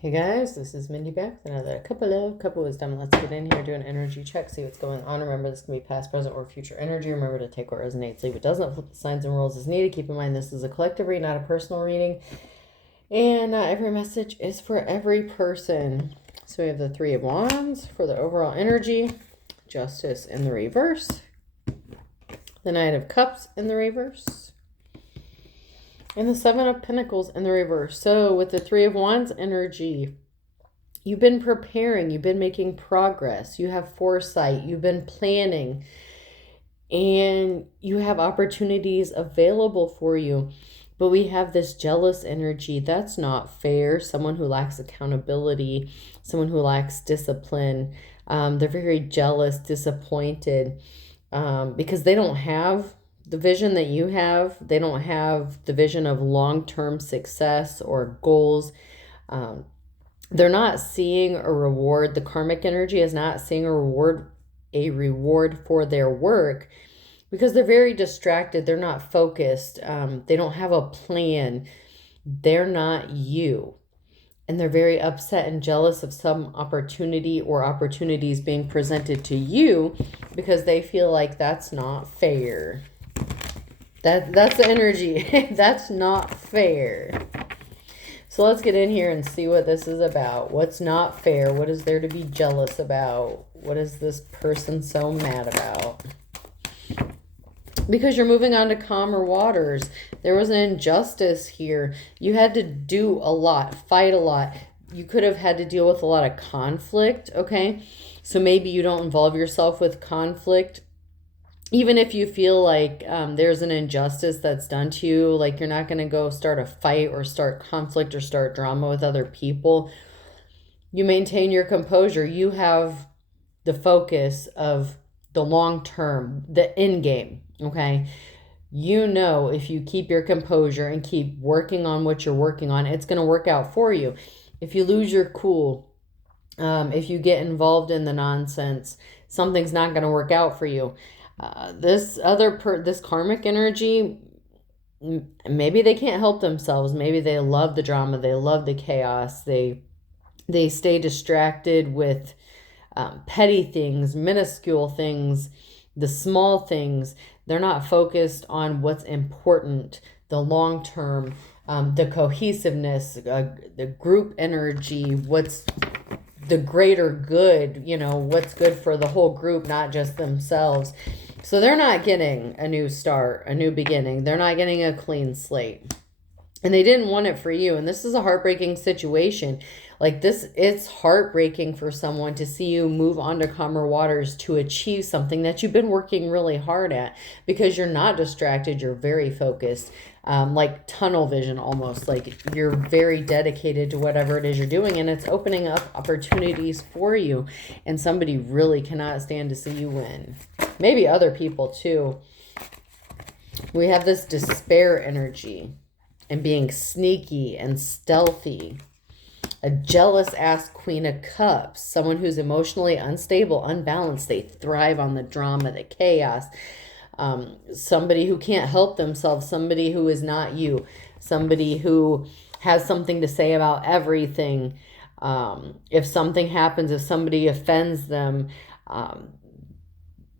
Hey guys, this is Mindy back with another couple wisdom. Let's get in here, do an energy check, see what's going on. Remember, this can be past, present, or future energy. Remember to take what resonates, leave what doesn't, flip the signs and rules as needed. Keep in mind this is a collective reading, not a personal reading. And not every message is for every person. So we have the Three of Wands for the overall energy, Justice in the reverse, the Knight of Cups in the reverse, and the Seven of Pentacles in the reverse. So with the Three of Wands energy, you've been preparing, you've been making progress, you have foresight, you've been planning, and you have opportunities available for you. But we have this jealous energy. That's not fair. Someone who lacks accountability, someone who lacks discipline. They're very jealous, disappointed, because they don't have the vision that you have. They don't have the vision of long-term success or goals. They're not seeing a reward. The karmic energy is not seeing a reward for their work because they're very distracted. They're not focused. They don't have a plan. They're not you. And they're very upset and jealous of some opportunity or opportunities being presented to you because they feel like that's not fair. That's the energy. That's not fair. So let's get in here and see what this is about. What's not fair? What is there to be jealous about? What is this person so mad about? Because you're moving on to calmer waters. There was an injustice here. You had to do a lot, fight a lot. You could have had to deal with a lot of conflict, okay? So maybe you don't involve yourself with conflict. Even if you feel like there's an injustice that's done to you, like you're not going to go start a fight or start conflict or start drama with other people. You maintain your composure. You have the focus of the long term, the end game, okay? You know, if you keep your composure and keep working on what you're working on, it's going to work out for you. If you lose your cool, if you get involved in the nonsense, something's not going to work out for you. This karmic energy, maybe they can't help themselves. Maybe they love the drama. They love the chaos. They stay distracted with petty things, minuscule things, the small things. They're not focused on what's important, the long term, the cohesiveness, the group energy, what's the greater good, what's good for the whole group, not just themselves. So they're not getting a new start, a new beginning. They're not getting a clean slate. And they didn't want it for you. And this is a heartbreaking situation. Like this, it's heartbreaking for someone to see you move on to calmer waters to achieve something that you've been working really hard at, because you're not distracted. You're very focused, like tunnel vision almost. Like you're very dedicated to whatever it is you're doing, and it's opening up opportunities for you. And somebody really cannot stand to see you win. Maybe other people too. We have this despair energy and being sneaky and stealthy. A jealous ass Queen of Cups, someone who's emotionally unstable, unbalanced. They thrive on the drama, the chaos. Somebody who can't help themselves, somebody who is not you, somebody who has something to say about everything. If something happens, if somebody offends them,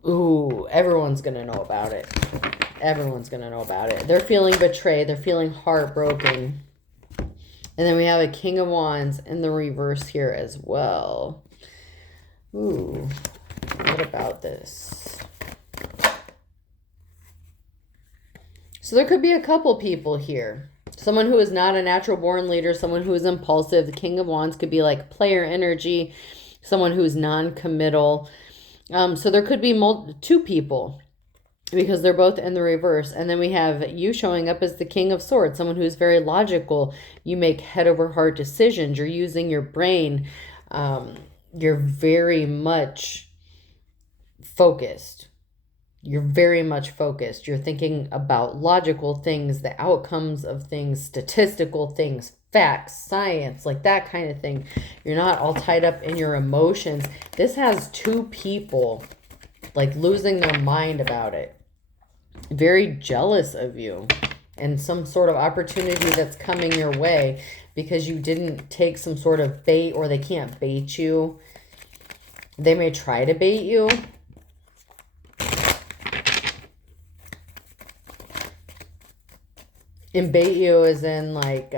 everyone's going to know about it. Everyone's going to know about it. They're feeling betrayed. They're feeling heartbroken. And then we have a King of Wands in the reverse here as well. Ooh, what about this? So there could be a couple people here. Someone who is not a natural born leader, someone who is impulsive. The King of Wands could be like player energy, someone who's non-committal. So there could be two people, because they're both in the reverse. And then we have you showing up as the King of Swords, someone who's very logical. You make head over heart decisions. You're using your brain. You're very much focused. You're very much focused. You're thinking about logical things, the outcomes of things, statistical things, facts, science, like that kind of thing. You're not all tied up in your emotions. This has two people like losing their mind about it. Very jealous of you and some sort of opportunity that's coming your way. because you didn't take some sort of bait, or they can't bait you. They may try to bait you. And bait you as in like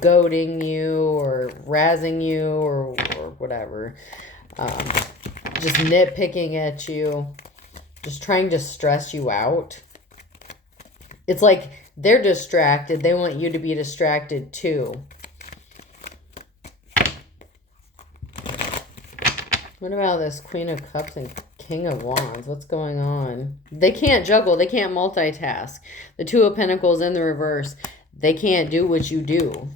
goading you or razzing you or whatever. Just nitpicking at you. Just trying to stress you out. It's like they're distracted. They want you to be distracted too. What about this Queen of Cups and King of Wands? What's going on? They can't juggle. They can't multitask. The Two of Pentacles in the reverse. They can't do what you do.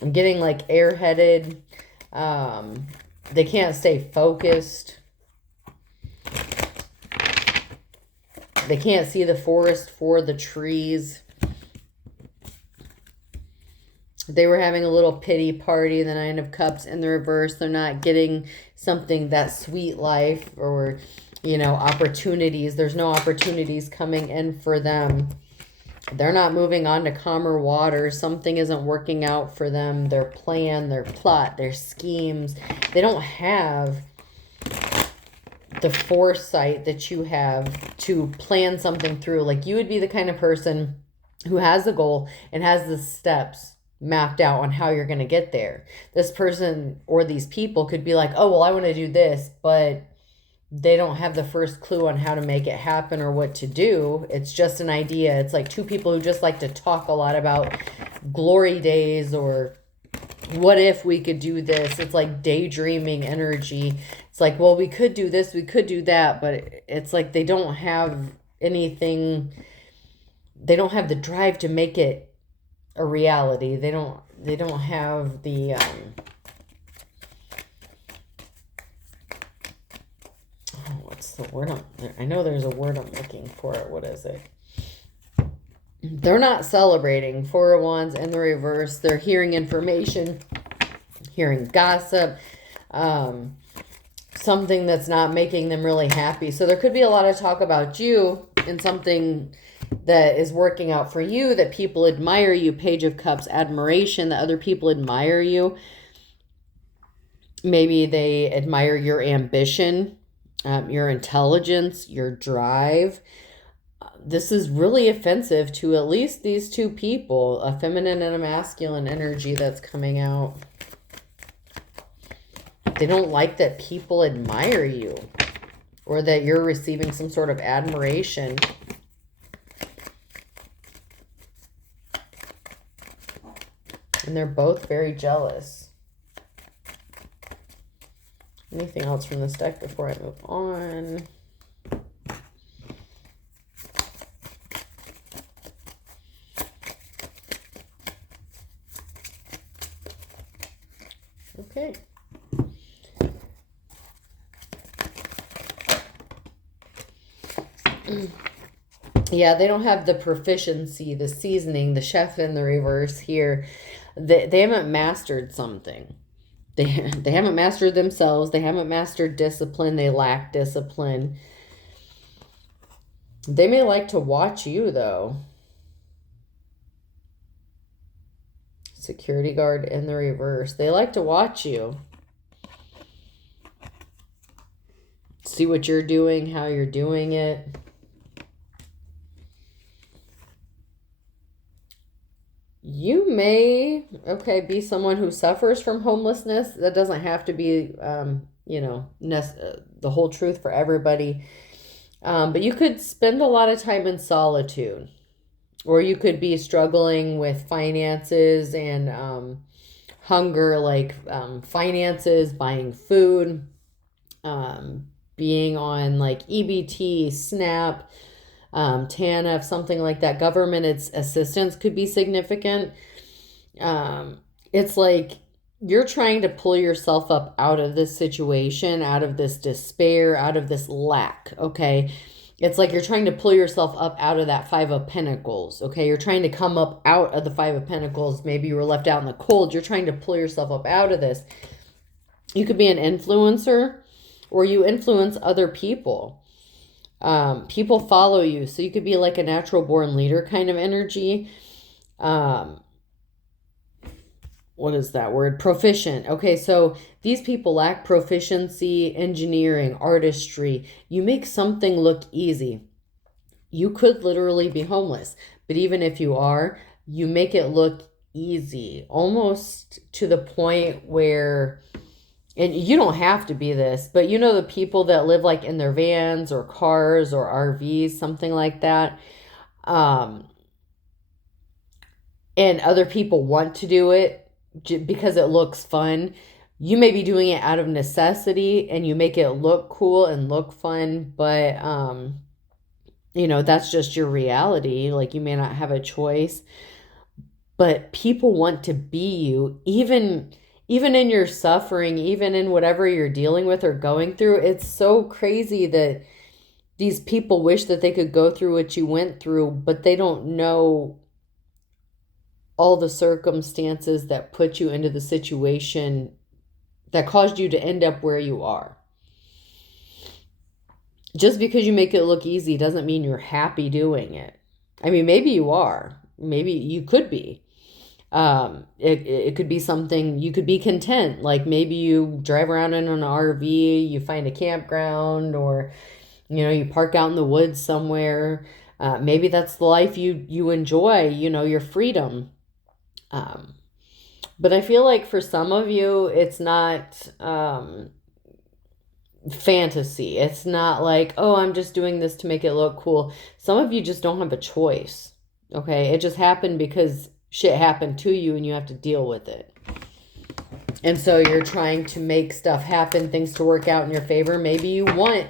I'm getting like airheaded. They can't stay focused. They can't see the forest for the trees. They were having a little pity party, the Nine of Cups in the reverse. They're not getting something, that sweet life, or, you know, opportunities. There's no opportunities coming in for them. They're not moving on to calmer waters. Something isn't working out for them. Their plan, their plot, their schemes. They don't have the foresight that you have to plan something through. Like, you would be the kind of person who has a goal and has the steps mapped out on how you're going to get there. This person or these people could be like, oh, well, I want to do this, but they don't have the first clue on how to make it happen or what to do. It's just an idea. It's like two people who just like to talk a lot about glory days or what if we could do this. It's like daydreaming energy. It's like, well, we could do this, we could do that, but it's like they don't have anything. They don't have the drive to make it a reality. They don't have the what's the word I know there's a word I'm looking for. What is it? They're not celebrating. Four of Wands in the reverse. They're hearing information, hearing gossip, something that's not making them really happy. So there could be a lot of talk about you and something that is working out for you, that people admire you. Page of Cups, admiration, that other people admire you. Maybe they admire your ambition, your intelligence, your drive. This is really offensive to at least these two people, a feminine and a masculine energy that's coming out. They don't like that people admire you or that you're receiving some sort of admiration. And they're both very jealous. Anything else from this deck before I move on? Okay. Yeah, they don't have the proficiency, the seasoning, the chef in the reverse here. They haven't mastered something. They haven't mastered themselves. They haven't mastered discipline. They lack discipline. They may like to watch you, though. Security guard in the reverse. They like to watch you. See what you're doing, how you're doing it. You may, be someone who suffers from homelessness. That doesn't have to be, the whole truth for everybody. But you could spend a lot of time in solitude. Or you could be struggling with finances and hunger, like finances, buying food, being on like EBT, SNAP, TANF, something like that. Government assistance could be significant. It's like you're trying to pull yourself up out of this situation, out of this despair, out of this lack, okay? It's like you're trying to pull yourself up out of that Five of Pentacles, okay? You're trying to come up out of the Five of Pentacles. Maybe you were left out in the cold. You're trying to pull yourself up out of this. You could be an influencer, or you influence other people. People follow you. So you could be like a natural born leader kind of energy. What is that word? Proficient. Okay, so these people lack proficiency, engineering, artistry. You make something look easy. You could literally be homeless, but even if you are, you make it look easy, almost to the point where, and you don't have to be this, but you know the people that live like in their vans or cars or RVs, something like that. And other people want to do it because it looks fun. You may be doing it out of necessity and you make it look cool and look fun, but that's just your reality. Like you may not have a choice, but people want to be you, even in your suffering, even in whatever you're dealing with or going through. It's so crazy that these people wish that they could go through what you went through, but they don't know all the circumstances that put you into the situation that caused you to end up where you are. Just because you make it look easy doesn't mean you're happy doing it. I mean, maybe you are. Maybe you could be. It could be something, you could be content. Like maybe you drive around in an RV, you find a campground, or, you park out in the woods somewhere. Maybe that's the life you enjoy, your freedom. But I feel like for some of you, it's not fantasy. It's not like, oh, I'm just doing this to make it look cool. Some of you just don't have a choice. Okay. It just happened because shit happened to you and you have to deal with it. And so you're trying to make stuff happen, things to work out in your favor. Maybe you want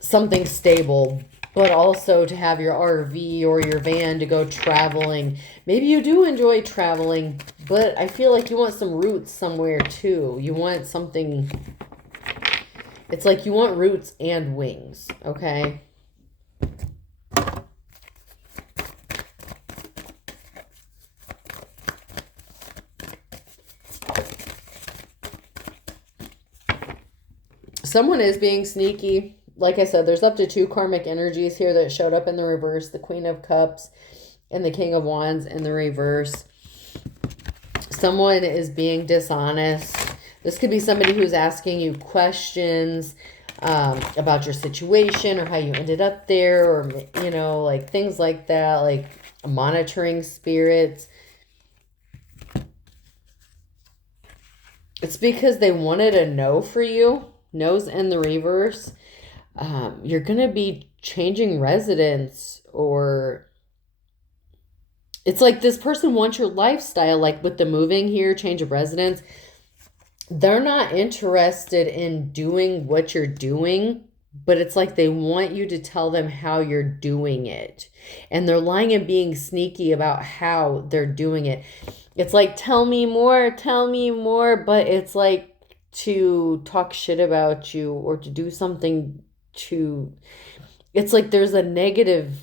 something stable, but also to have your RV or your van to go traveling. Maybe you do enjoy traveling, but I feel like you want some roots somewhere too. You want something, it's like you want roots and wings, okay? Someone is being sneaky. Like I said, there's up to 2 karmic energies here that showed up in the reverse. The Queen of Cups and the King of Wands in the reverse. Someone is being dishonest. This could be somebody who's asking you questions about your situation or how you ended up there, or, like things like that, like monitoring spirits. It's because they wanted a no for you. No's in the reverse. You're going to be changing residence, or it's like this person wants your lifestyle, like with the moving here, change of residence. They're not interested in doing what you're doing, but it's like they want you to tell them how you're doing it. And they're lying and being sneaky about how they're doing it. It's like, tell me more, but it's like to talk shit about you or to do something to, it's like there's a negative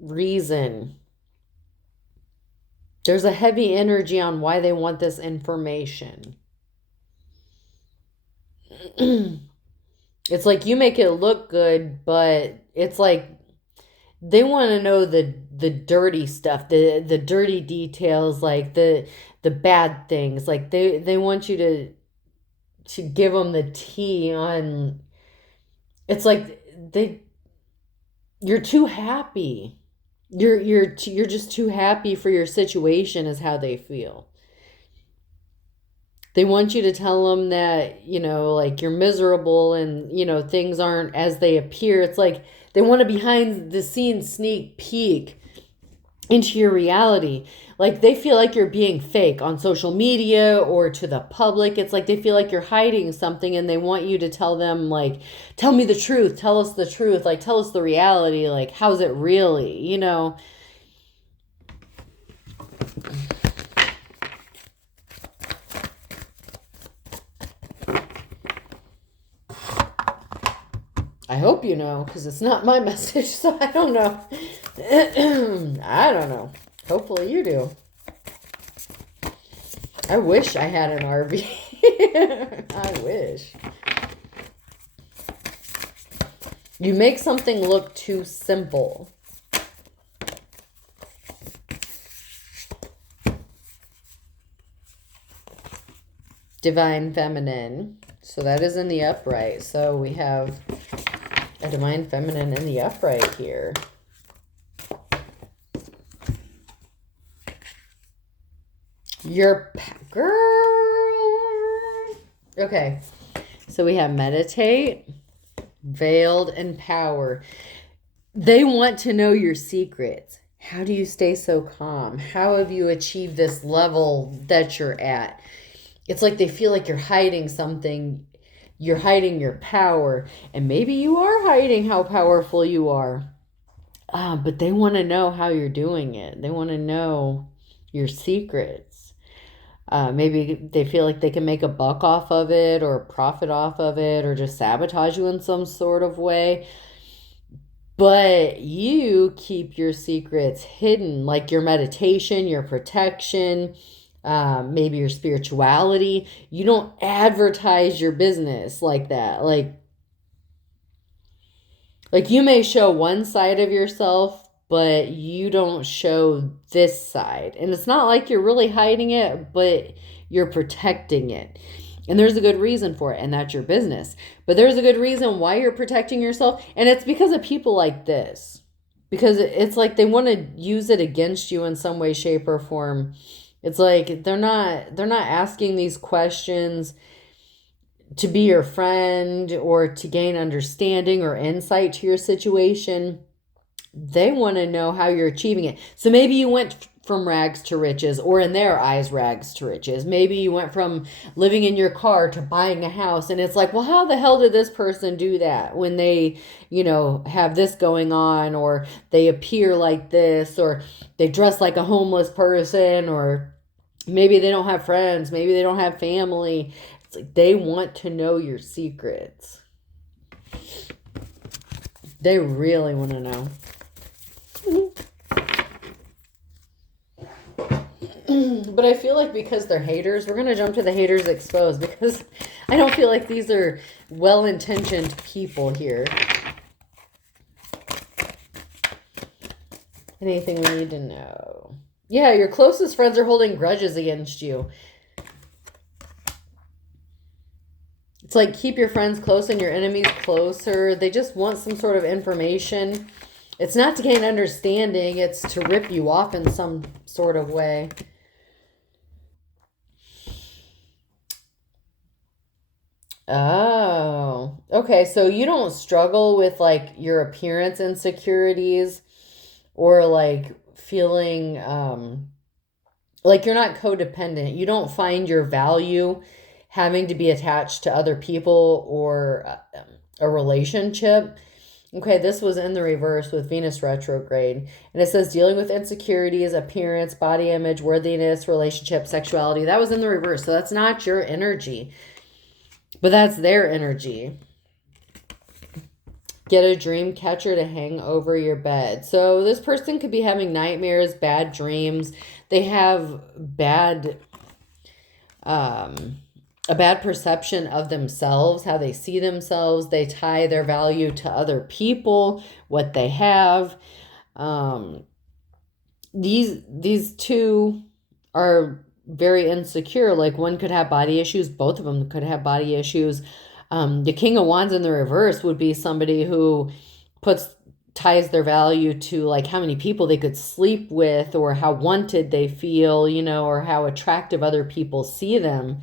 reason. There's a heavy energy on why they want this information. It's like you make it look good, but it's like they want to know the dirty stuff, the dirty details, like the bad things. Like they want you to give them the tea on. It's like you're too happy. You're just too happy for your situation is how they feel. They want you to tell them that, like you're miserable and, things aren't as they appear. It's like they want a behind the scenes sneak peek into your reality. Like they feel like you're being fake on social media or to the public. It's like they feel like you're hiding something and they want you to tell them, like, tell me the truth. Tell us the truth. Like, tell us the reality. Like, how's it really, I hope you know, because it's not my message, so I don't know. I don't know. Hopefully you do. I wish I had an RV. I wish. You make something look too simple. Divine Feminine. So that is in the upright. So we have a Divine Feminine in the upright here. Your girl. Okay. So we have meditate, veiled, and power. They want to know your secrets. How do you stay so calm? How have you achieved this level that you're at? It's like they feel like you're hiding something. You're hiding your power. And maybe you are hiding how powerful you are. But they want to know how you're doing it. They want to know your secrets. Maybe they feel like they can make a buck off of it or profit off of it or just sabotage you in some sort of way. But you keep your secrets hidden, like your meditation, your protection, maybe your spirituality. You don't advertise your business like that. Like you may show one side of yourself, but you don't show this side. And it's not like you're really hiding it, but you're protecting it. And there's a good reason for it, and that's your business. But there's a good reason why you're protecting yourself, and it's because of people like this. Because it's like they want to use it against you in some way, shape, or form. It's like they're not asking these questions to be your friend or to gain understanding or insight to your situation. They want to know how you're achieving it. So maybe you went from rags to riches, or in their eyes, rags to riches. Maybe you went from living in your car to buying a house. And it's like, well, how the hell did this person do that when they, have this going on, or they appear like this, or they dress like a homeless person, or maybe they don't have friends. Maybe they don't have family. It's like they want to know your secrets. They really want to know. But I feel like because they're haters, we're going to jump to the haters exposed, because I don't feel like these are well-intentioned people here. Anything we need to know? Yeah, your closest friends are holding grudges against you. It's like keep your friends close and your enemies closer. They just want some sort of information. It's not to gain understanding. It's to rip you off in some sort of way. Oh, okay. So you don't struggle with like your appearance insecurities, or like feeling like you're not codependent. You don't find your value having to be attached to other people or a relationship. Okay, this was in the reverse with Venus retrograde. And it says dealing with insecurities, appearance, body image, worthiness, relationship, sexuality. That was in the reverse. So that's not your energy, but that's their energy. Get a dream catcher to hang over your bed. So this person could be having nightmares, bad dreams. They have a bad perception of themselves, how they see themselves. They tie their value to other people, what they have. These two are very insecure. Like one could have body issues. Both of them could have body issues. The King of Wands in the reverse would be somebody who ties their value to like how many people they could sleep with, or how wanted they feel, or how attractive other people see them.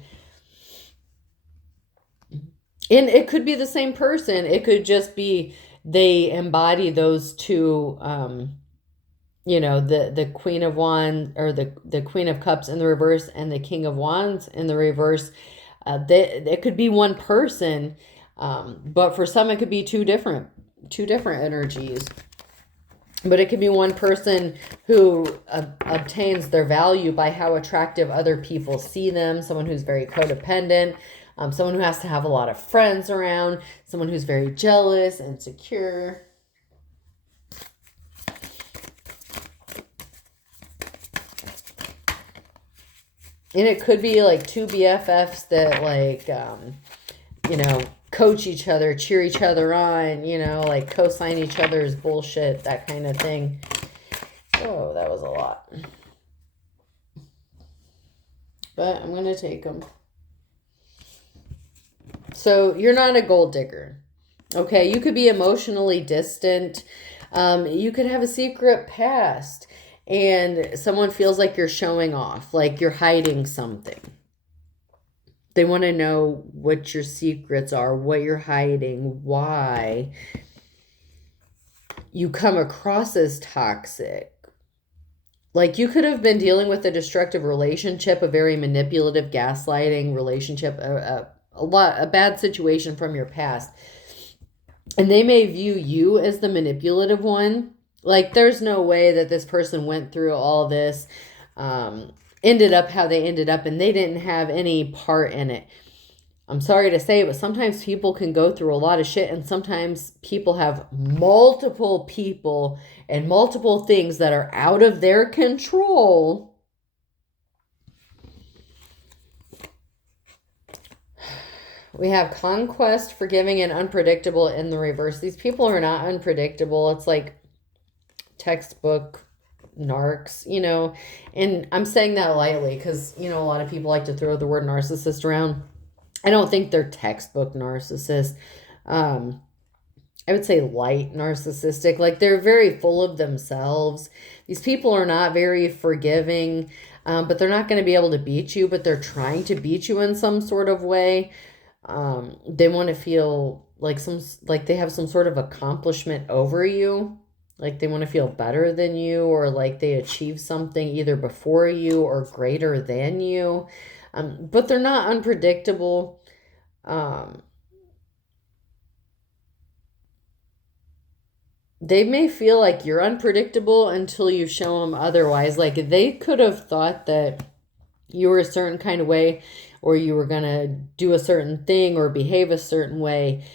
And it could be the same person. It could just be they embody those two, the Queen of Wands, or the Queen of Cups in the reverse and the King of Wands in the reverse. It could be one person, but for some it could be two different energies. But it could be one person who obtains their value by how attractive other people see them, someone who's very codependent, someone who has to have a lot of friends around, someone who's very jealous, insecure. And it could be like two BFFs that like, coach each other, cheer each other on, you know, like co-sign each other's bullshit, that kind of thing. Oh, that was a lot. But I'm going to take them. So you're not a gold digger. Okay, you could be emotionally distant. You could have a secret past. And someone feels like you're showing off, like you're hiding something. They want to know what your secrets are, what you're hiding, why. You come across as toxic. Like you could have been dealing with a destructive relationship, a very manipulative, gaslighting relationship, a bad situation from your past. And they may view you as the manipulative one. Like there's no way that this person went through all this, ended up how they ended up, and they didn't have any part in it. I'm sorry to say, but sometimes people can go through a lot of shit, and sometimes people have multiple people and multiple things that are out of their control. We have conquest, forgiving, and unpredictable in the reverse. These people are not unpredictable. It's like textbook narcs, you know, and I'm saying that lightly because, you know, a lot of people like to throw the word narcissist around. I don't think they're textbook narcissists. I would say light narcissistic. Like they're very full of themselves. These people are not very forgiving, but they're not going to be able to beat you, but they're trying to beat you in some sort of way. They want to feel like they have some sort of accomplishment over you. Like they want to feel better than you, or like they achieve something either before you or greater than you. But they're not unpredictable. They may feel like you're unpredictable until you show them otherwise. Like they could have thought that you were a certain kind of way, or you were going to do a certain thing or behave a certain way.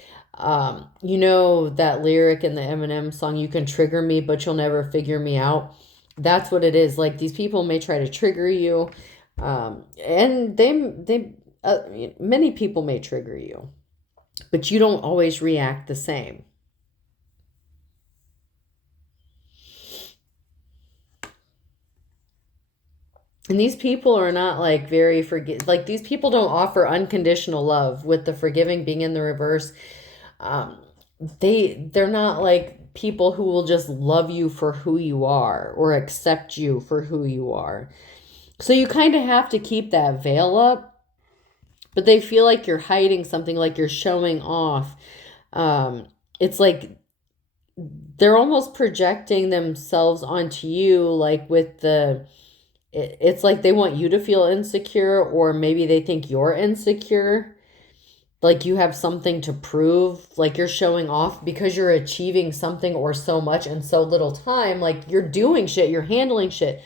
You know that lyric in the Eminem song, "You can trigger me, but you'll never figure me out." That's what it is. Like these people may try to trigger you. And many people may trigger you, but you don't always react the same. And these people are not like very like these people don't offer unconditional love, with the forgiving being in the reverse. They're not like people who will just love you for who you are or accept you for who you are. So you kind of have to keep that veil up, but they feel like you're hiding something, like you're showing off. It's like they're almost projecting themselves onto you, like it's like they want you to feel insecure, or maybe they think you're insecure. Like you have something to prove, like you're showing off because you're achieving something or so much in so little time. Like you're doing shit, you're handling shit.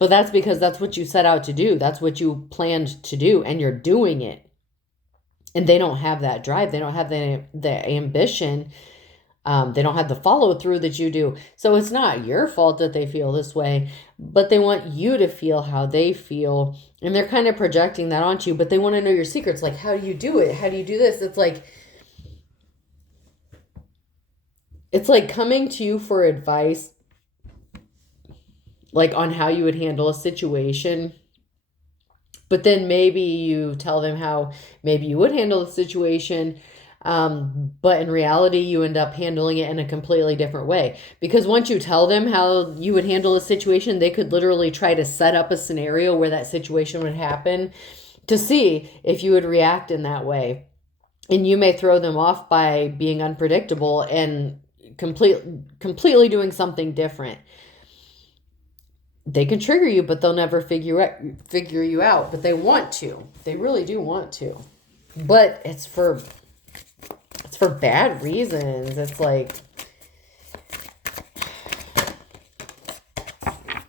But that's because that's what you set out to do. That's what you planned to do, and you're doing it. And they don't have that drive. They don't have the ambition. They don't have the follow through that you do. So it's not your fault that they feel this way, but they want you to feel how they feel. And they're kind of projecting that onto you, but they want to know your secrets. Like, how do you do it? How do you do this? It's like coming to you for advice, like on how you would handle a situation. But then maybe you tell them how maybe you would handle the situation. But in reality, you end up handling it in a completely different way. Because once you tell them how you would handle a situation, they could literally try to set up a scenario where that situation would happen to see if you would react in that way. And you may throw them off by being unpredictable and completely doing something different. They can trigger you, but they'll never figure you out. But they want to. They really do want to. But it's for bad reasons. It's like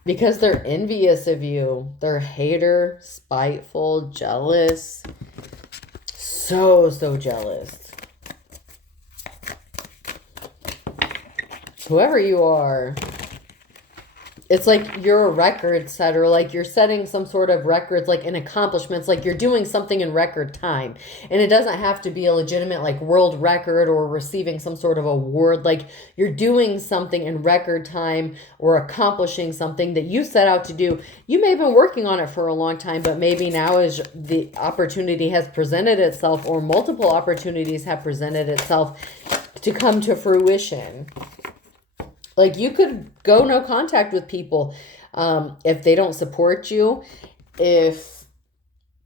because they're envious of you. They're hater, spiteful, jealous. So jealous. Whoever you are, It's like you're a record setter, like you're setting some sort of records, like in accomplishments, like you're doing something in record time. And it doesn't have to be a legitimate like world record or receiving some sort of award. Like you're doing something in record time or accomplishing something that you set out to do. You may have been working on it for a long time, but maybe now as the opportunity has presented itself or multiple opportunities have presented itself to come to fruition. Like you could go no contact with people if they don't support you, if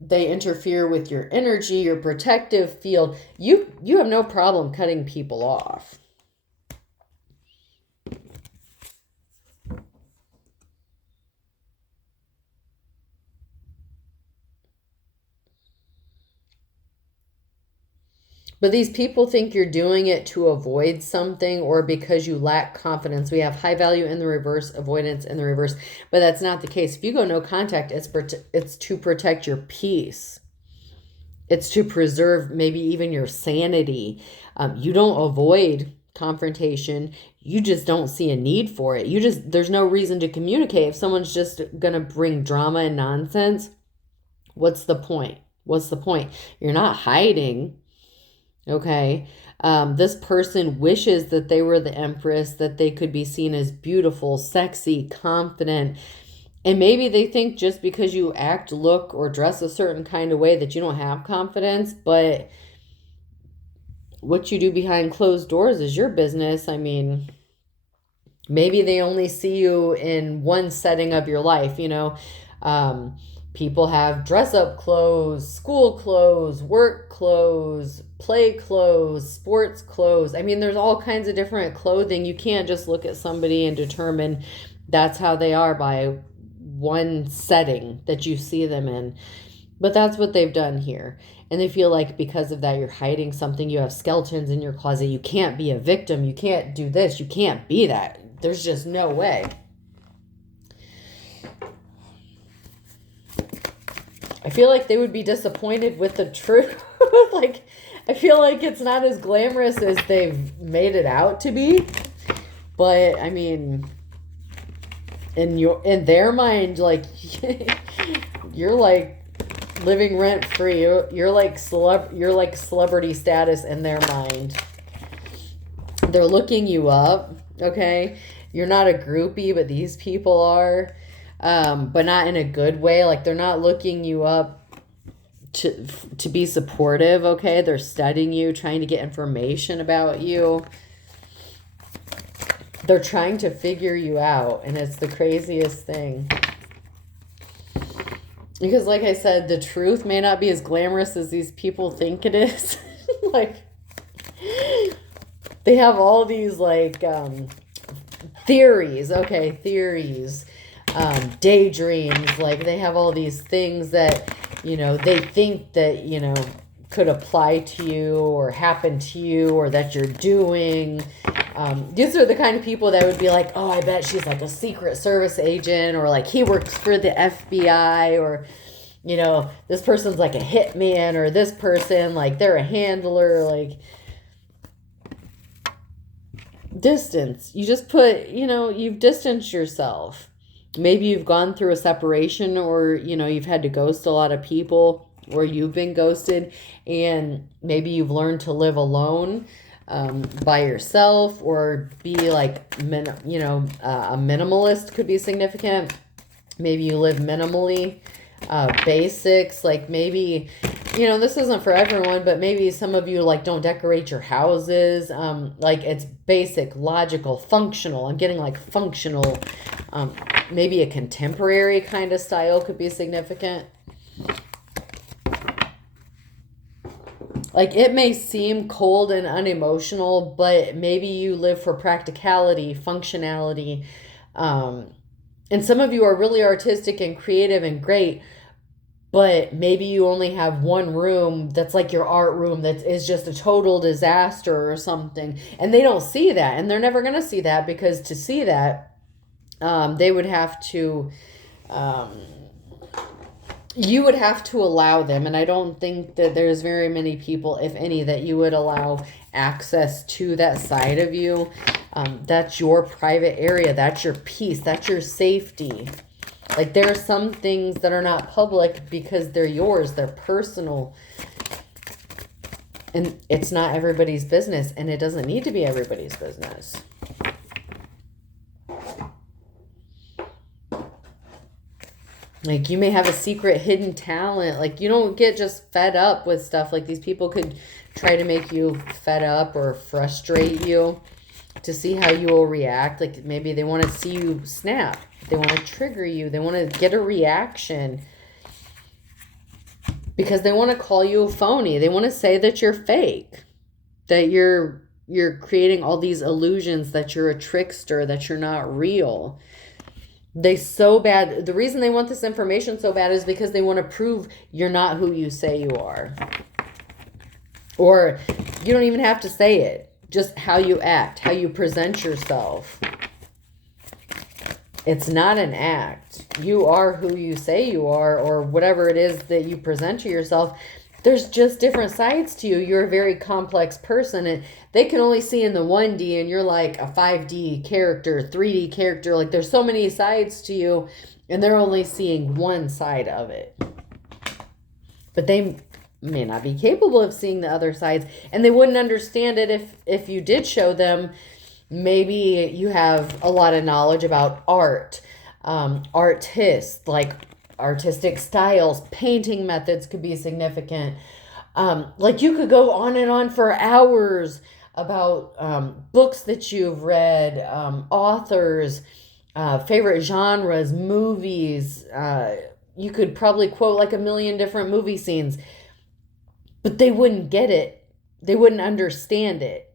they interfere with your energy, your protective field. You have no problem cutting people off. But these people think you're doing it to avoid something or because you lack confidence. We have high value in the reverse, avoidance in the reverse, but that's not the case. If you go no contact, it's to protect your peace. It's to preserve maybe even your sanity. You don't avoid confrontation. You just don't see a need for it. There's no reason to communicate. If someone's just going to bring drama and nonsense, what's the point? What's the point? You're not hiding. Okay. This person wishes that they were the empress, that they could be seen as beautiful, sexy, confident. And maybe they think just because you act, look, or dress a certain kind of way that you don't have confidence, but what you do behind closed doors is your business. I mean, maybe they only see you in one setting of your life, people have dress-up clothes, school clothes, work clothes, play clothes, sports clothes. I mean, there's all kinds of different clothing. You can't just look at somebody and determine that's how they are by one setting that you see them in. But that's what they've done here. And they feel like because of that, you're hiding something. You have skeletons in your closet. You can't be a victim. You can't do this. You can't be that. There's just no way. I feel like they would be disappointed with the truth. Like, I feel like it's not as glamorous as they've made it out to be. But, I mean, in their mind, like, you're like living rent free. You're like celebrity status in their mind. They're looking you up, okay? You're not a groupie, but these people are. But not in a good way. Like they're not looking you up to be supportive, okay? They're studying you, trying to get information about you. They're trying to figure you out, and it's the craziest thing. Because like I said, the truth may not be as glamorous as these people think it is. Like, they have all these like theories, okay? Theories. Daydreams, like they have all these things that, they think that, could apply to you or happen to you or that you're doing. These are the kind of people that would be like, oh, I bet she's like a Secret Service agent, or like he works for the FBI, or, this person's like a hitman, or this person, like they're a handler, like distance. You just put, you've distanced yourself. Maybe you've gone through a separation, or, you've had to ghost a lot of people, or you've been ghosted, and maybe you've learned to live alone by yourself, or be like, a minimalist could be significant. Maybe you live minimally, basics, like maybe, this isn't for everyone, but maybe some of you like don't decorate your houses. Like it's basic, logical, functional. I'm getting like functional. Maybe a contemporary kind of style could be significant. Like it may seem cold and unemotional, but maybe you live for practicality, functionality. And some of you are really artistic and creative and great, but maybe you only have one room that's like your art room that is just a total disaster or something. And they don't see that, and they're never going to see that, because to see that, they would have to, you would have to allow them. And I don't think that there's very many people, if any, that you would allow access to that side of you. That's your private area. That's your peace. That's your safety. Like, there are some things that are not public because they're yours. They're personal. And it's not everybody's business. And it doesn't need to be everybody's business. Like, you may have a secret hidden talent. Like, you don't get just fed up with stuff. Like, these people could try to make you fed up or frustrate you to see how you will react. Like, maybe they want to see you snap. They want to trigger you. They want to get a reaction. Because they want to call you a phony. They want to say that you're fake. That you're creating all these illusions, that you're a trickster, that you're not real. The reason they want this information so bad is because they want to prove you're not who you say you are. Or you don't even have to say it. Just how you act, how you present yourself. It's not an act. You are who you say you are, or whatever it is that you present to yourself. There's just different sides to you. You're a very complex person, and they can only see in the 1D, and you're like a 5D character, 3D character. Like, there's so many sides to you, and they're only seeing one side of it. But they may not be capable of seeing the other sides, and they wouldn't understand it if you did show them. Maybe you have a lot of knowledge about art, artists, like artistic styles, painting methods could be significant. Like, you could go on and on for hours about books that you've read, authors, favorite genres, movies. You could probably quote like 1 million different movie scenes, but they wouldn't get it. They wouldn't understand it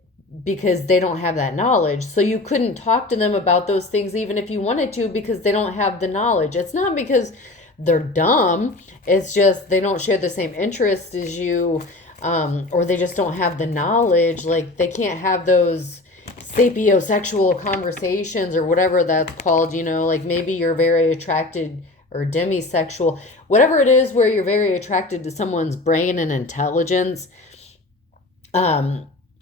because they don't have that knowledge. So you couldn't talk to them about those things even if you wanted to, because they don't have the knowledge. It's not because they're dumb. It's just they don't share the same interests as you, or they just don't have the knowledge. Like, they can't have those sapiosexual conversations or whatever that's called, like maybe you're very attracted, or demisexual, whatever it is, where you're very attracted to someone's brain and intelligence.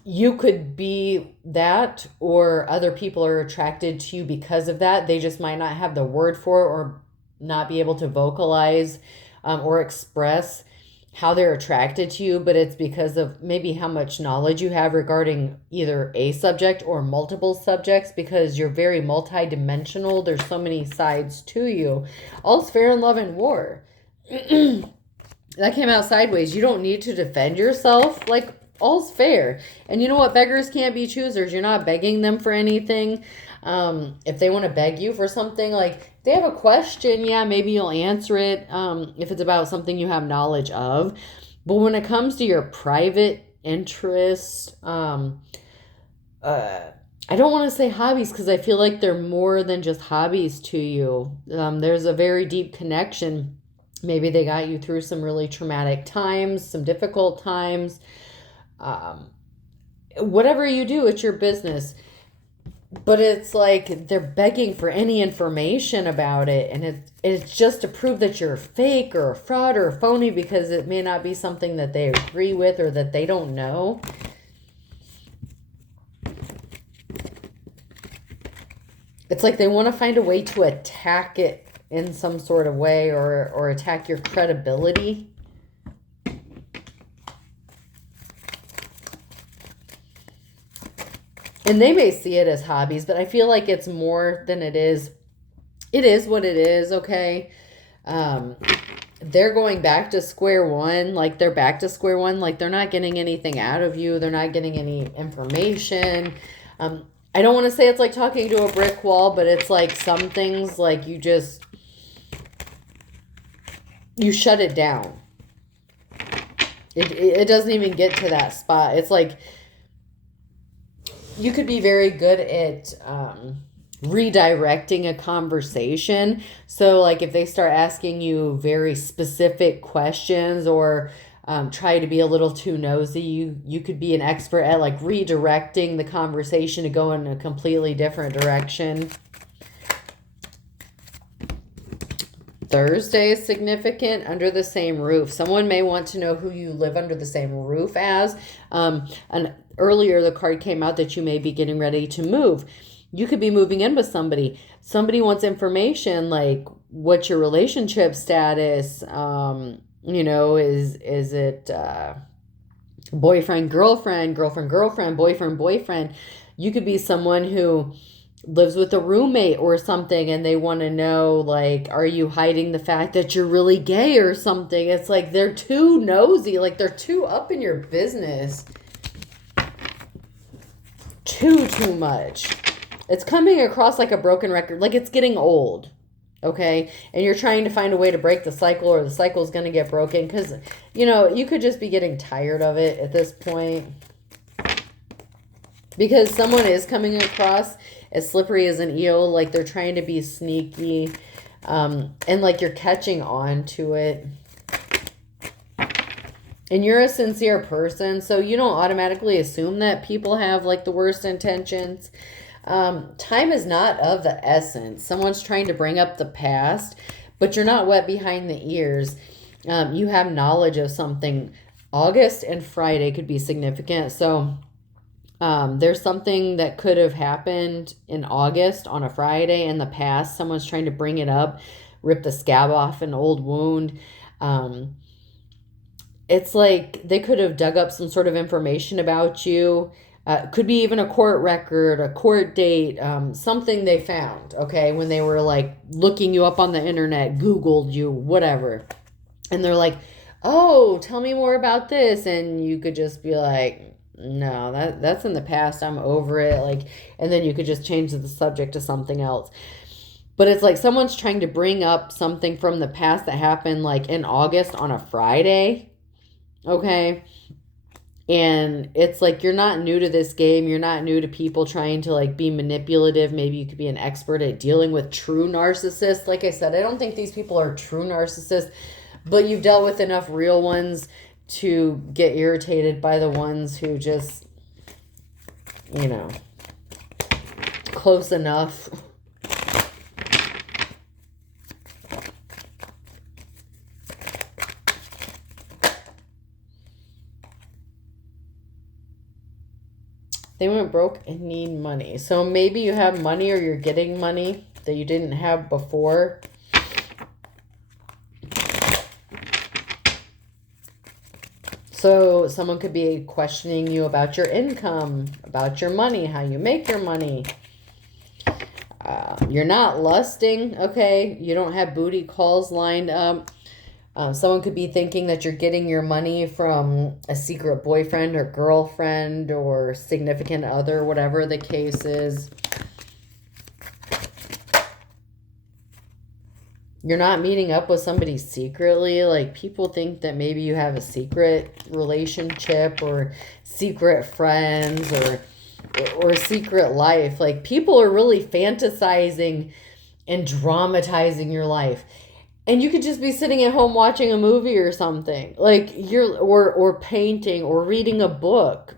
You could be that, or other people are attracted to you because of that. They just might not have the word for it, or not be able to vocalize or express how they're attracted to you, but it's because of maybe how much knowledge you have regarding either a subject or multiple subjects, because you're very multidimensional. There's so many sides to you. All's fair in love and war. That came out sideways. You don't need to defend yourself. Like, all's fair. And you know what? Beggars can't be choosers. You're not begging them for anything. If they want to beg you for something, like, if they have a question, yeah, maybe you'll answer it, if it's about something you have knowledge of. But when it comes to your private interests, I don't want to say hobbies, because I feel like they're more than just hobbies to you. There's a very deep connection. Maybe they got you through some really traumatic times, some difficult times. Whatever you do, it's your business. But it's like they're begging for any information about it, and it's just to prove that you're fake or a fraud or a phony, because it may not be something that they agree with or that they don't know. It's like they want to find a way to attack it in some sort of way, or attack your credibility. And they may see it as hobbies, but I feel like it's more than it is. It is what it is, okay? They're going back to square one. Like, they're back to square one. Like, they're not getting anything out of you. They're not getting any information. I don't want to say it's like talking to a brick wall, but it's like some things, like, you shut it down. It doesn't even get to that spot. It's like, you could be very good at redirecting a conversation. So, like, if they start asking you very specific questions, or try to be a little too nosy, you could be an expert at, like, redirecting the conversation to go in a completely different direction. Thursday is significant. Under the same roof. Someone may want to know who you live under the same roof as. And earlier the card came out that you may be getting ready to move. You could be moving in with somebody. Somebody wants information like what's your relationship status? Is it boyfriend, girlfriend, girlfriend, girlfriend, boyfriend, boyfriend? You could be someone who lives with a roommate or something, and they want to know, like, are you hiding the fact that you're really gay or something? It's like they're too nosy, like they're too up in your business. Too much. It's coming across like a broken record, like it's getting old, okay? And you're trying to find a way to break the cycle, or the cycle is going to get broken because, you could just be getting tired of it at this point. Because someone is coming across as slippery as an eel, like they're trying to be sneaky, and like you're catching on to it. And you're a sincere person, so you don't automatically assume that people have like the worst intentions. Time is not of the essence. Someone's trying to bring up the past, but you're not wet behind the ears. You have knowledge of something. August and Friday could be significant. So there's something that could have happened in August on a Friday in the past. Someone's trying to bring it up, rip the scab off an old wound. It's like they could have dug up some sort of information about you. Could be even a court record, a court date, something they found, okay, when they were like looking you up on the internet, Googled you, whatever. And they're like, oh, tell me more about this. And you could just be like, no, that's in the past. I'm over it. Like, and then you could just change the subject to something else. But it's like someone's trying to bring up something from the past that happened like in August on a Friday. Okay. And it's like you're not new to this game. You're not new to people trying to like be manipulative. Maybe you could be an expert at dealing with true narcissists. Like I said, I don't think these people are true narcissists, but you've dealt with enough real ones to get irritated by the ones who just, close enough. They went broke and need money. So maybe you have money or you're getting money that you didn't have before. So someone could be questioning you about your income, about your money, how you make your money. You're not lusting, okay? You don't have booty calls lined up. Someone could be thinking that you're getting your money from a secret boyfriend or girlfriend or significant other, whatever the case is. You're not meeting up with somebody secretly. Like, people think that maybe you have a secret relationship or secret friends or a secret life. Like, people are really fantasizing and dramatizing your life. And you could just be sitting at home watching a movie or something. Like, or painting or reading a book.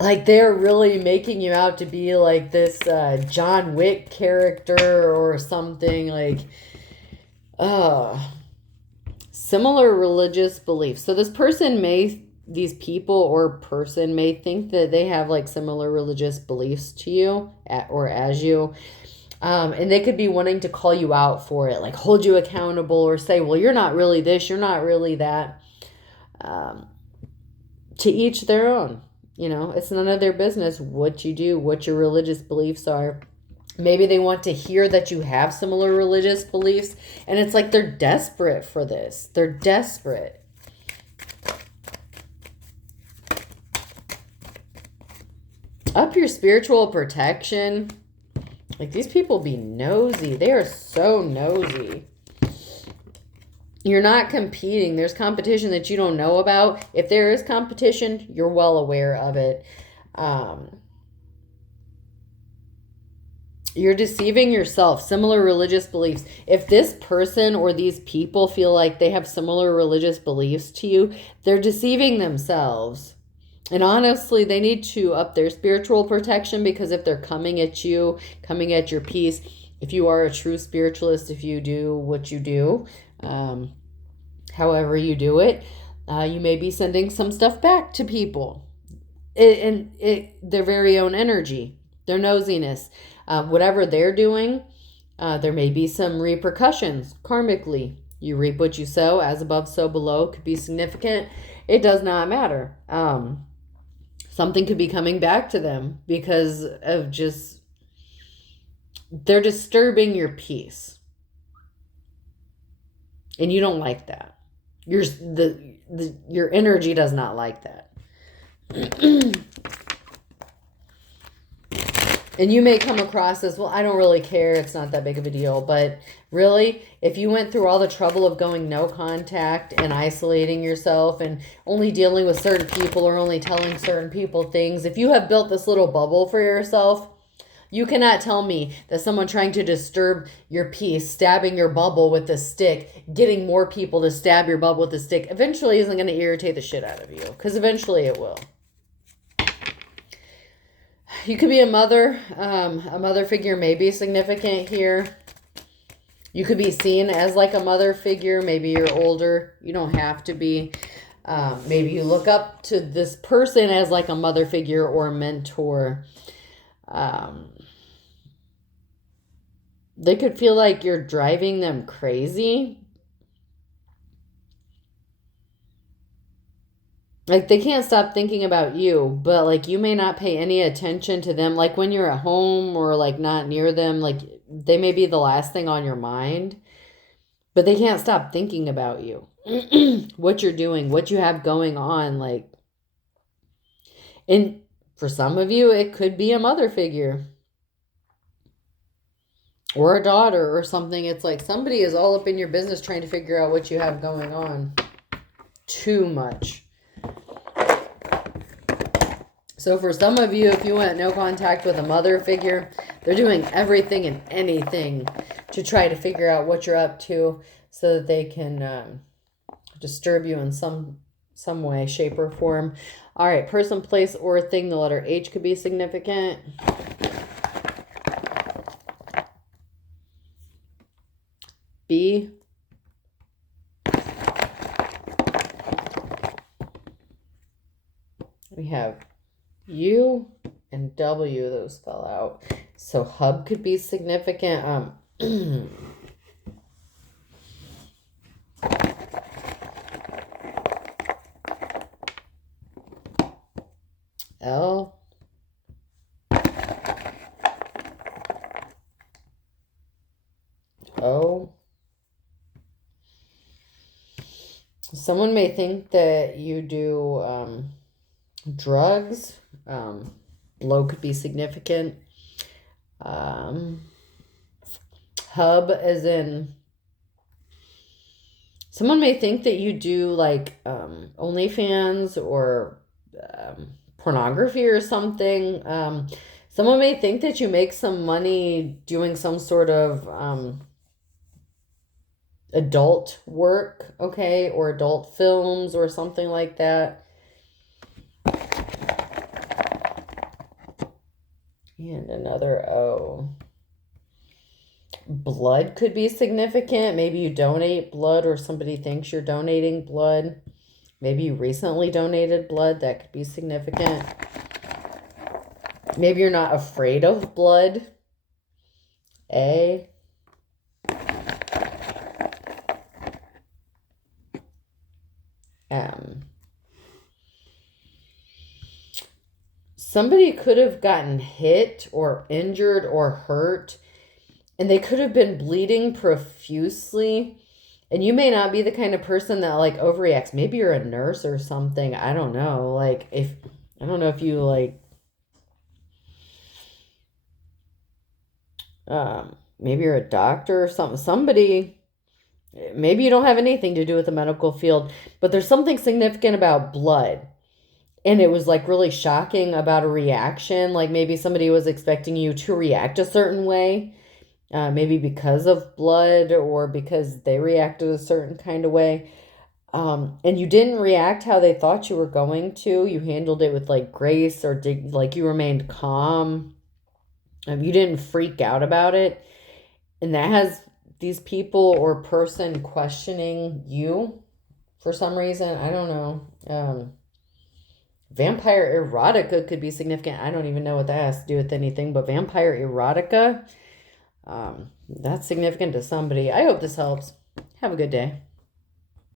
Like they're really making you out to be like this John Wick character or something. Like, similar religious beliefs. So these people or person may think that they have like similar religious beliefs to you or as you. And they could be wanting to call you out for it, like hold you accountable or say, well, you're not really this, you're not really that. To each their own. It's none of their business what you do, what your religious beliefs are. Maybe they want to hear that you have similar religious beliefs. And it's like they're desperate for this. They're desperate. Up your spiritual protection. Like, these people be nosy. They are so nosy. You're not competing. There's competition that you don't know about. If there is competition, you're well aware of it. You're deceiving yourself. Similar religious beliefs. If this person or these people feel like they have similar religious beliefs to you, they're deceiving themselves. And honestly, they need to up their spiritual protection, because if they're coming at you, coming at your peace, if you are a true spiritualist, if you do what you do, however you do it, you may be sending some stuff back to people. Their very own energy, their nosiness, whatever they're doing, there may be some repercussions karmically. You reap what you sow, as above, so below, could be significant. It does not matter. Something could be coming back to them because of just, they're disturbing your peace. And you don't like that. Your energy does not like that. And you may come across as, well, I don't really care, it's not that big of a deal. But really, if you went through all the trouble of going no contact and isolating yourself and only dealing with certain people or only telling certain people things, if you have built this little bubble for yourself, you cannot tell me that someone trying to disturb your peace, stabbing your bubble with a stick, getting more people to stab your bubble with a stick, eventually isn't going to irritate the shit out of you. Because eventually it will. You could be a mother. A mother figure may be significant here. You could be seen as like a mother figure. Maybe you're older. You don't have to be. Maybe you look up to this person as like a mother figure or a mentor. They could feel like you're driving them crazy. Like, they can't stop thinking about you, but, like, you may not pay any attention to them. Like, when you're at home or, like, not near them, like, they may be the last thing on your mind, but they can't stop thinking about you. What you're doing, what you have going on, like. And for some of you, it could be a mother figure. Or a daughter or something. It's like somebody is all up in your business trying to figure out what you have going on. Too much. So for some of you, if you went no contact with a mother figure, they're doing everything and anything to try to figure out what you're up to so that they can disturb you in some way, shape, or form. All right, person, place, or thing. The letter H could be significant. B. We have U and W, those fell out. So hub could be significant. L. O. Someone may think that you do drugs. Blow could be significant. Hub, as in, someone may think that you do like OnlyFans or pornography or something. Someone may think that you make some money doing some sort of adult work, okay, or adult films or something like that. And another O. Blood could be significant. Maybe you donate blood or somebody thinks you're donating blood. Maybe you recently donated blood. That could be significant. Maybe you're not afraid of blood. A. Somebody could have gotten hit or injured or hurt, and they could have been bleeding profusely. And you may not be the kind of person that like overreacts. Maybe you're a nurse or something. I don't know. Like, I don't know if you like, maybe you're a doctor or something. Somebody, maybe you don't have anything to do with the medical field, but there's something significant about blood. And it was like really shocking about a reaction. Like maybe somebody was expecting you to react a certain way. Maybe because of blood or because they reacted a certain kind of way. And you didn't react how they thought you were going to. You handled it with like grace or like you remained calm. You didn't freak out about it. And that has these people or person questioning you for some reason. I don't know. Vampire erotica could be significant. I don't even know what that has to do with anything, but vampire erotica, that's significant to somebody. I hope this helps. Have a good day.